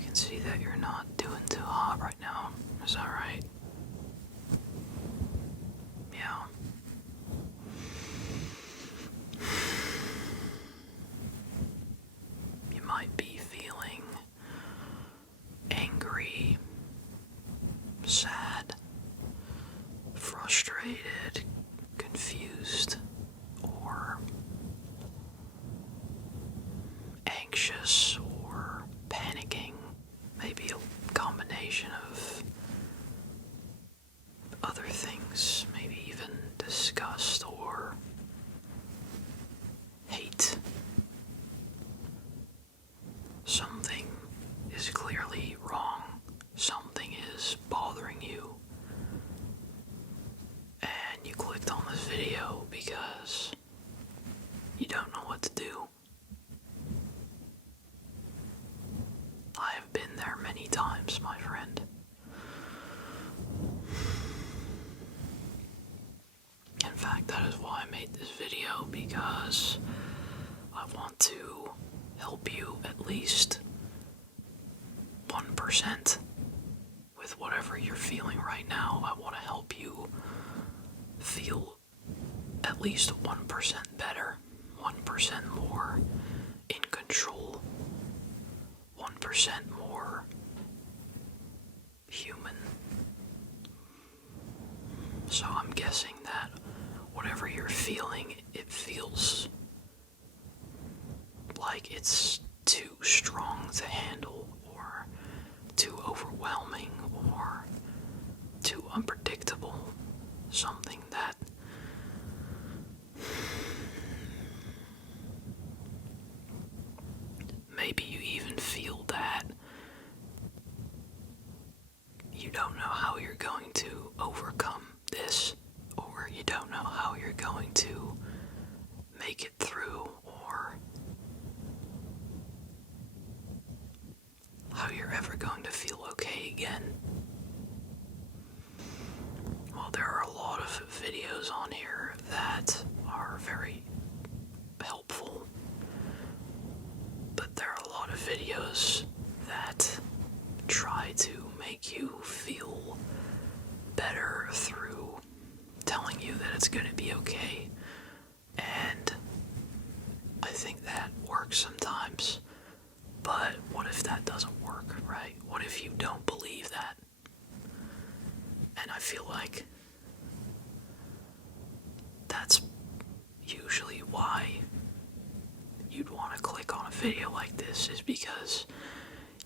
can see that you're not doing too hot right now. Is that right? Yeah. You might be feeling angry, sad, frustrated, confused, or anxious, or panicking. Maybe a combination of other things, maybe even disgust or hate. Something is clearly wrong. Something is bothering you. And you clicked on this video because you don't know what to do. I have been there many times, my friend. In fact, that is why I made this video, because I want to help you at least 1% with whatever you're feeling right now. I want to help you feel at least 1% better, 1% more in control, 1% more human. So I'm guessing that whatever you're feeling, it feels like it's too strong to handle, or too overwhelming, or too unpredictable. Something that maybe you even feel that you don't know how you're going to overcome this, or you don't know how you're going to make it through, or how you're ever going to feel okay again. Well, there are a lot of videos on here that are very helpful, but there are a lot of videos that try to make you feel better through telling you that it's going to be okay. And I think that works sometimes, but what if that doesn't work, right? What if you don't believe that? And I feel like that's usually why you'd want to click on a video like this, is because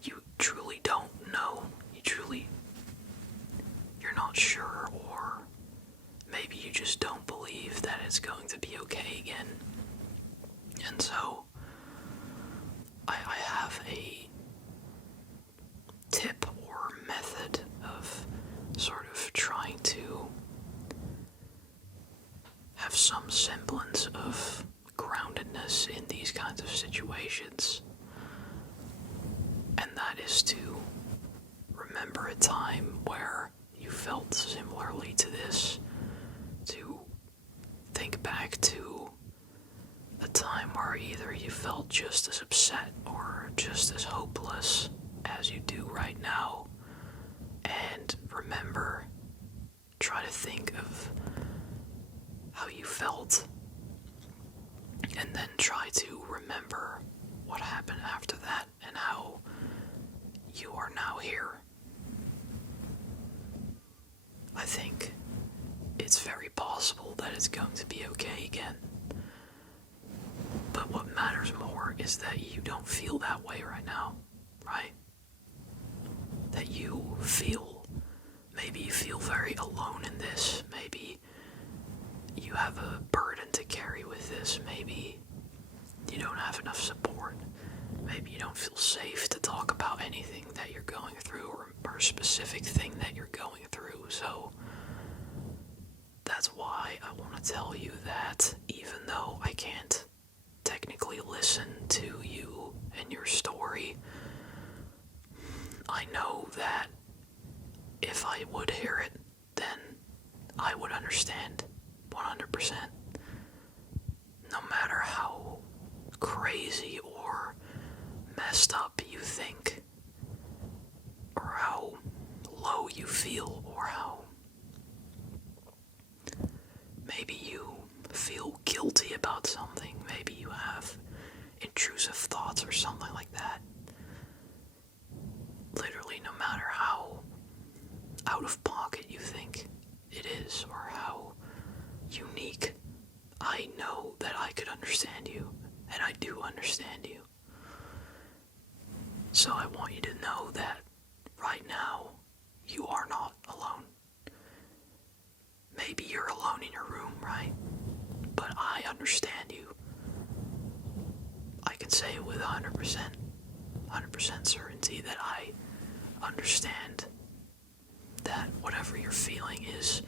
you truly don't know. You're not sure, or maybe you just don't believe that it's going to be okay again. And so I have a tip or method of sort of trying to have some semblance of groundedness in these kinds of situations. And that is to remember a time where you felt similarly to this, to think back to a time where either you felt just as upset or just as hopeless as you do right now, and try to think of how you felt, and then try to remember what happened after that and how you are now here. I think it's very possible that it's going to be okay again. But what matters more is that you don't feel that way right now, right? That maybe you feel very alone in this. Maybe you have a burden to carry with this. Maybe you don't have enough support. Maybe you don't feel safe to talk about anything that you're going through, or a specific thing that you're going through. So that's why I want to tell you that even though I can't technically listen to you and your story, I know that if I would hear it, then I would understand 100%. No matter how crazy or messed up you think understand you, and I do understand you. So I want you to know that right now, you are not alone. Maybe you're alone in your room, right? But I understand you. I can say with 100% certainty that I understand that whatever you're feeling is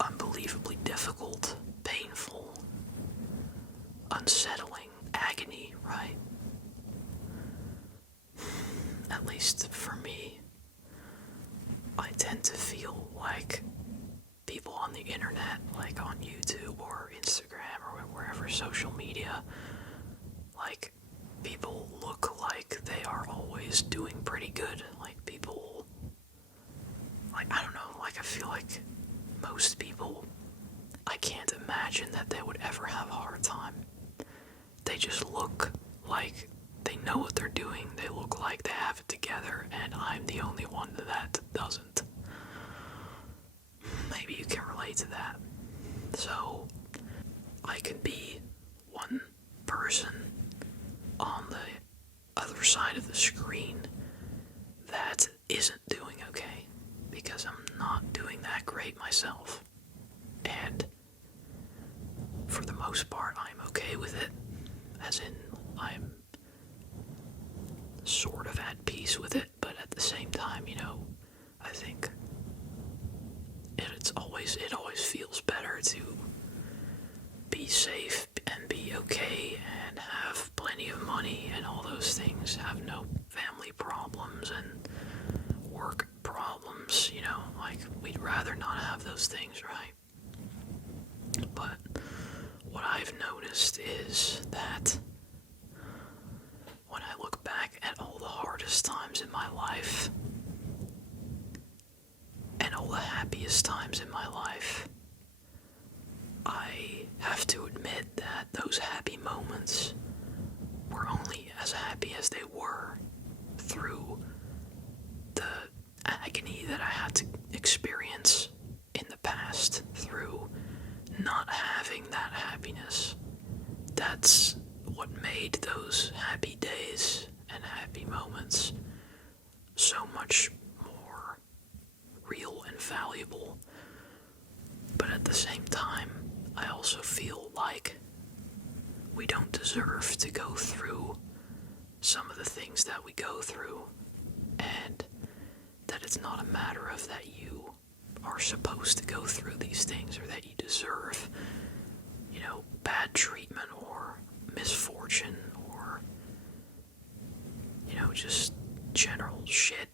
unbelievably difficult, painful, unsettling, agony, right? At least for me, I tend to feel like people on the internet, like on YouTube or Instagram or wherever social media, like people look like they are always doing pretty good. Like people, like I don't know, like I feel like most people, I can't imagine that they would ever have a hard time. They just look like they know what they're doing. They look like they have it together, and I'm the only one that doesn't. Maybe you can relate to that. So, I can be one person on the other side of the screen that isn't doing okay, because I'm not doing that great myself. And for the most part, I'm okay with it. As in, I'm sort of at peace with it, but at the same time, I think it always feels better to be safe and be okay and have plenty of money and all those things, have no family problems and work problems, like we'd rather not have those things, right? But what I've noticed is that when I look back at all the hardest times in my life and all the happiest times in my life, I have to admit that those happy moments were only as happy as they were through the agony that I had to experience in the past, through not having that happiness. That's what made those happy days and happy moments so much more real and valuable. But at the same time, I also feel like we don't deserve to go through some of the things that we go through, and that it's not a matter of that you are supposed to go through these things or that you deserve, bad treatment or misfortune or, just general shit.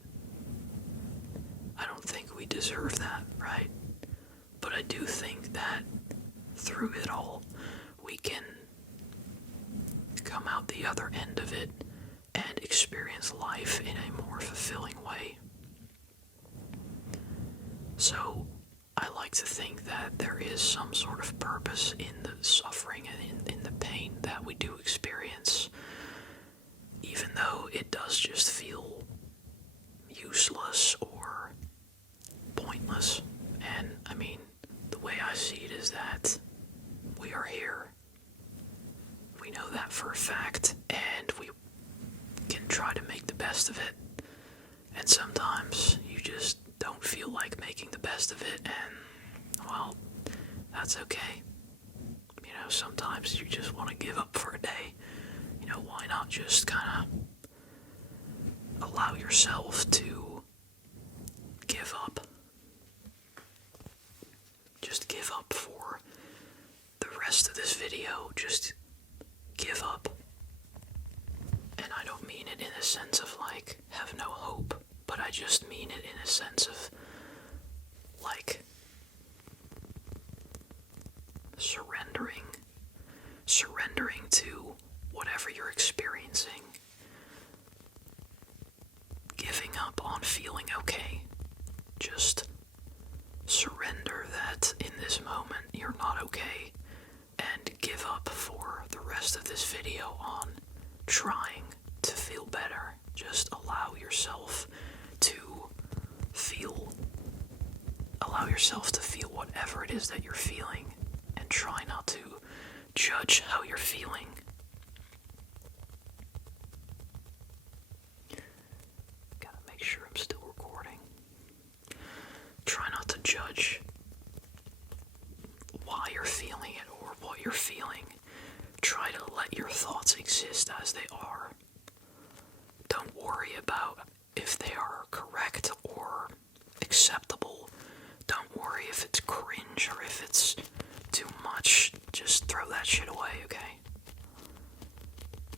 I don't think we deserve that, right? But I do think that through it all, we can come out the other end of it and experience life in a more fulfilling way. So, I like to think that there is some sort of purpose in the suffering and in the pain that we do experience, even though it does just feel useless or pointless. And, the way I see it is that we are here. We know that for a fact, and we can try to make the best of it. And sometimes you just don't feel like making the best of it, and, well, that's okay. Sometimes you just want to give up for a day. Why not just kind of allow yourself to give up? Just give up for the rest of this video. Just give up. And I don't mean it in a sense of like, have no hope, but I just mean it in a sense of like surrendering to whatever you're experiencing, giving up on feeling okay. Just surrender that in this moment you're not okay, and give up for the rest of this video on trying to feel better. Just allow yourself to feel whatever it is that you're feeling, and try not to judge how you're feeling. Gotta make sure I'm still recording. Try not to judge why you're feeling it or what you're feeling. Try to let your thoughts exist as they are. Don't worry about if they are correct or acceptable. Don't worry if it's cringe or if it's too much. Just throw that shit away, okay?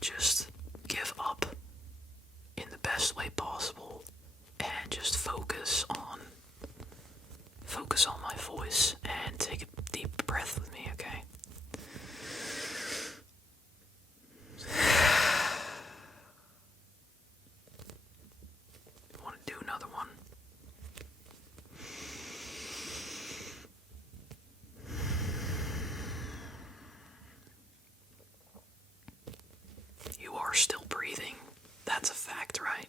Just give up in the best way possible and just focus on my voice and take a deep breath with me, okay? Want to do another one? You are still breathing. That's a fact, right?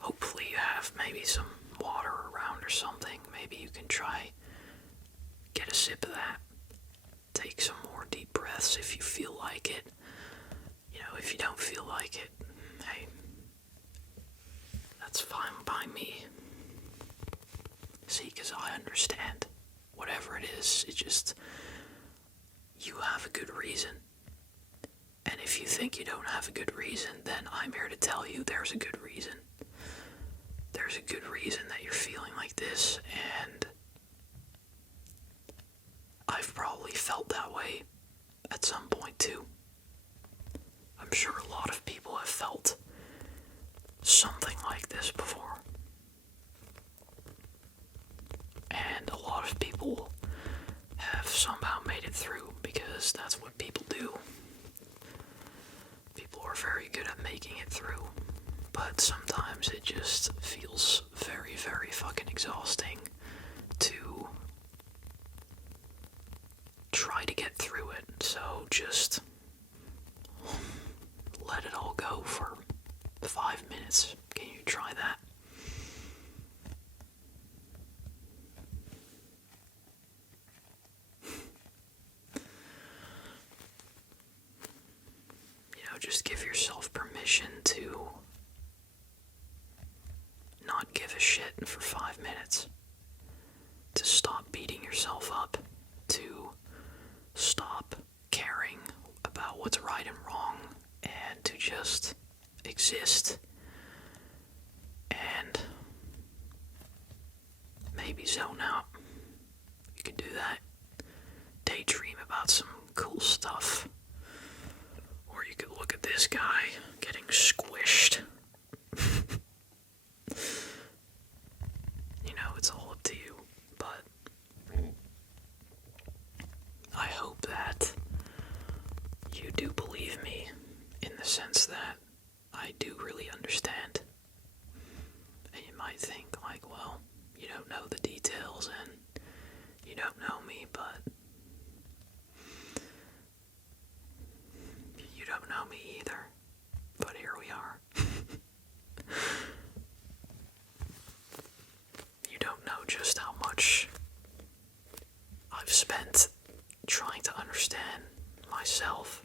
Hopefully you have maybe some water around or something. Maybe you can try get a sip of that. Take some more deep breaths if you feel like it. You know, if you don't feel like it, hey, that's fine by me. See, because I understand. Whatever it is, it just, you have a good reason. And if you think you don't have a good reason, then I'm here to tell you there's a good reason. There's a good reason that you're feeling like this, and I've probably felt that way at some point too. I'm sure a lot of people have felt something like this before. And a lot of people have somehow made it through because that's what people do. People are very good at making it through, but sometimes it just feels very, very fucking exhausting to try to get through it. So just let it all go for 5 minutes. Can you try that? Just give yourself permission to not give a shit for 5 minutes. To stop beating yourself up. To stop caring about what's right and wrong. And to just exist. And maybe zone out. You can do that. Daydream about some cool stuff. Or you could look at this guy getting squished. You know, it's all up to you. But I hope that you do believe me in the sense that I do really understand. And you might think, like, well, you don't know the details and you don't know me, but you don't know me either, but here we are. You don't know just how much I've spent trying to understand myself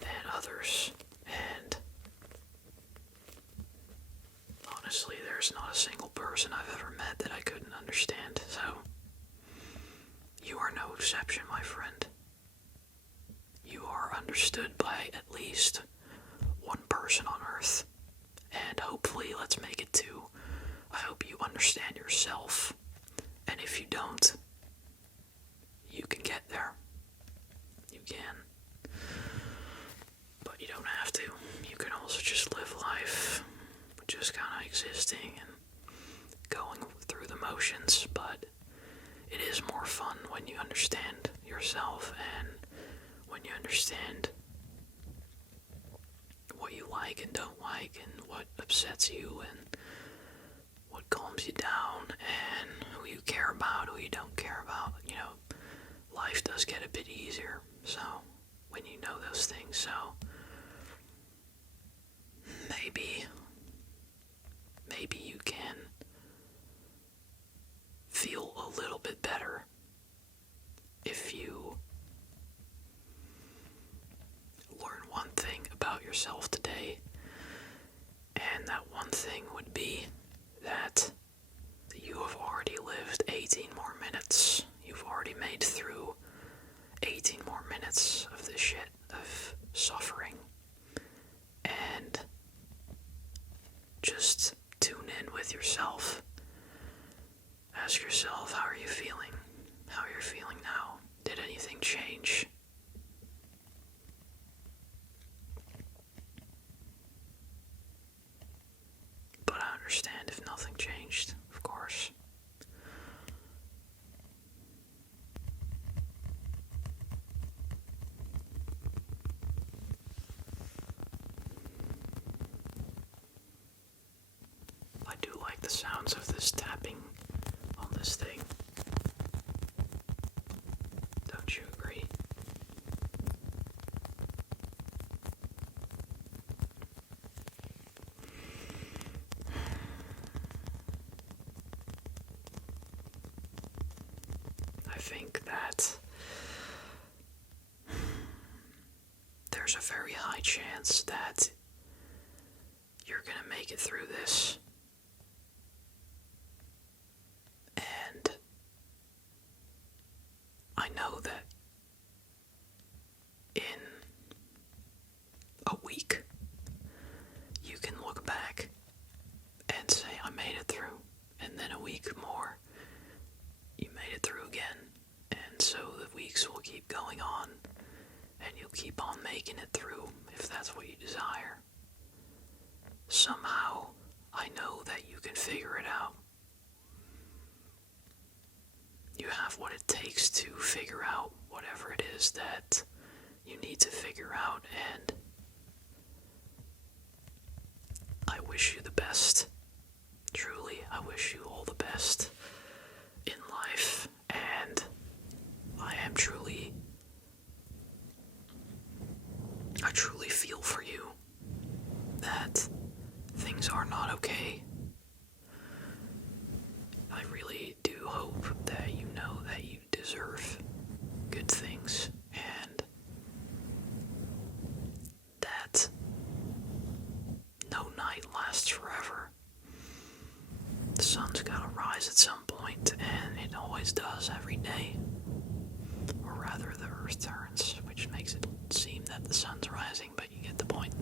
and others, and honestly, there's not a single person I've ever met that I couldn't understand, so you are no exception, my friend. You are understood by at least one person on Earth. And hopefully, let's make it two. I hope you understand yourself. And if you don't, you can get there. You can. But you don't have to. You can also just live life just kind of existing and going through the motions. But it is more fun when you understand yourself and when you understand what you like and don't like and what upsets you and what calms you down and who you care about, who you don't care about. You know, life does get a bit easier, so when you know those things, so maybe you can feel a little bit better if you And that one thing would be that you have already lived 18 more minutes. You've already made through 18 more minutes of this shit, of suffering. And just tune in with yourself. Ask yourself, how are you feeling? How are you feeling now? Did anything change? But I understand if nothing changed, of course. I do like the sounds of this tapping on this thing. Don't you agree? I think that there's a very high chance that you're gonna make it through this. And I know that in a week, you can look back and say, I made it through. And then a week more, you made it through again. And so the weeks will keep going on, and you'll keep on making it through if that's what you desire. Somehow, I know that you can figure it out. You have what it takes to figure out whatever it is that you need to figure out, and I wish you the best. Truly, I wish you all the best in life, and I truly feel for you that things are not okay. I really do hope that you know that you deserve good things, and that no night lasts forever. The sun's gotta rise at some point, and it always does every day. Or rather, the earth turns, which makes it seem that the sun's rising, but you get the point.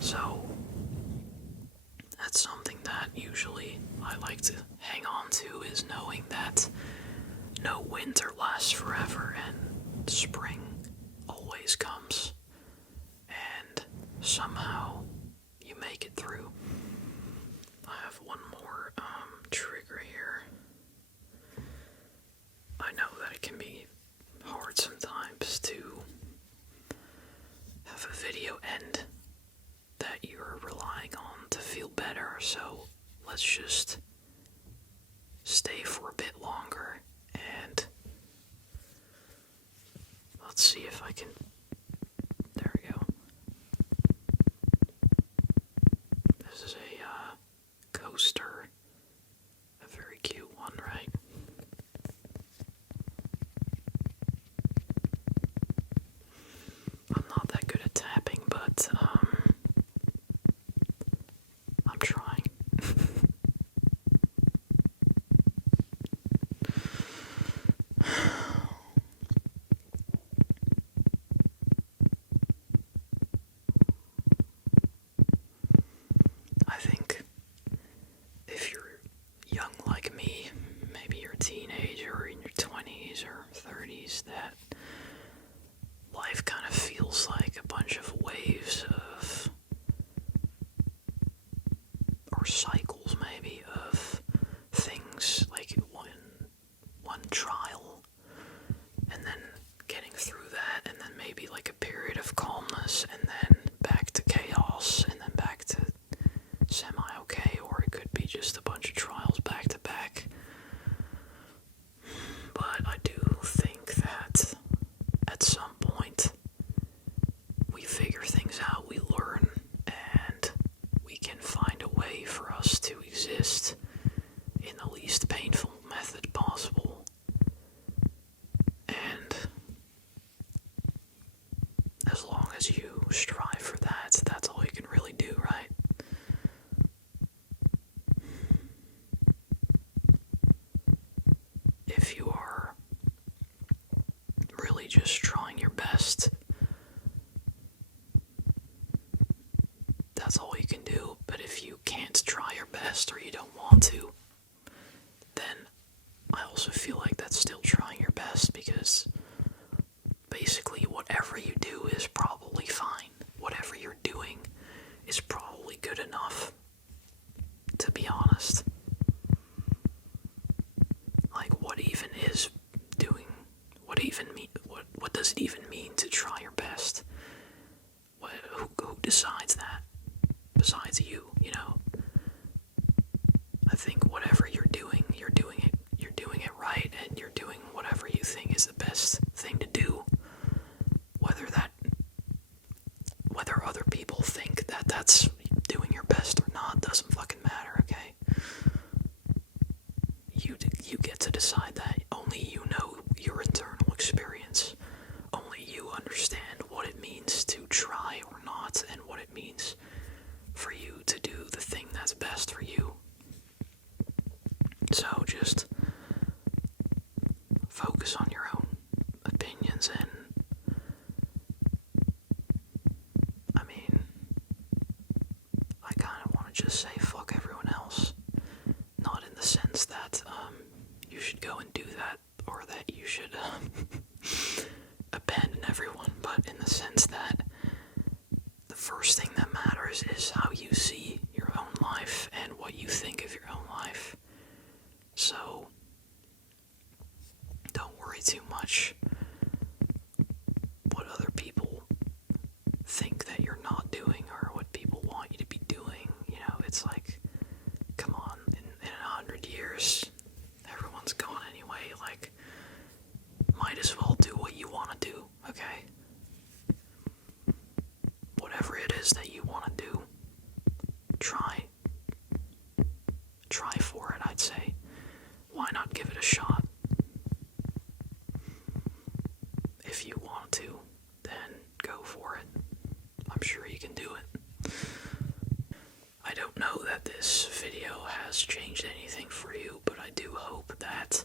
So, that's something that usually I like to hang on to, is knowing that no winter lasts forever and spring always comes. And somehow you make it through. I have one more trigger here. I know that it can be hard sometimes to have a video end that you're relying on to feel better, so let's just stay for a bit longer and let's see if I can. There we go. This is a coaster. A very cute one, right? I'm not that good at tapping, but I'm trying. as long as you strive for that, that's all you can really do, right? If you are really just trying your best, that's all you can do. But if you can't try your best or you don't want to, then I also feel like that's still trying your best, because basically whatever you do is probably fine. Whatever you're doing is probably good enough, to be honest. Like, what even is doing? What does it even mean to try your best? Who decides that besides you? You know. I think whatever you're doing it right, and you're doing whatever you think is the best thing to do. Whether other people think that that's doing your best or not doesn't fucking matter, okay? You get to decide that. Only you know your internal experience. Only you understand what it means to try or not, and what it means for you to do the thing that's best for you. So just focus on your own opinions, and I mean, I kind of want to just say fuck everyone else. Not in the sense that you should go and do that, or that you should abandon everyone, but in the sense that the first thing that matters is how you see your own life and what you think of your own life. So don't worry too much what other people think that you're not doing, or what people want you to be doing. You know, it's like, come on, in 100 years, everyone's gone anyway. Like, might as well do what you want to do, okay? Whatever it is that you want to do, try for it, I'd say. Why not give it a shot? If you want to, then go for it. I'm sure you can do it. I don't know that this video has changed anything for you, but I do hope that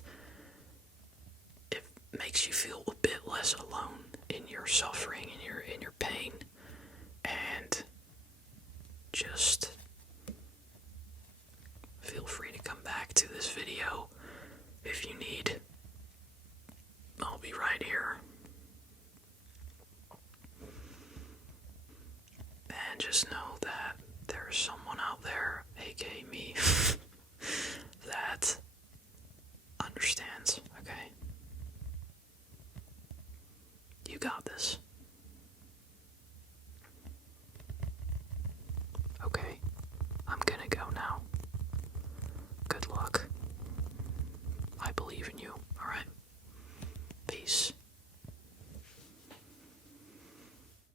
it makes you feel a bit less alone in your suffering, in your pain, and just feel free to come back to this video if you need. I'll be right here. And just know that there's someone out there, aka me, that understands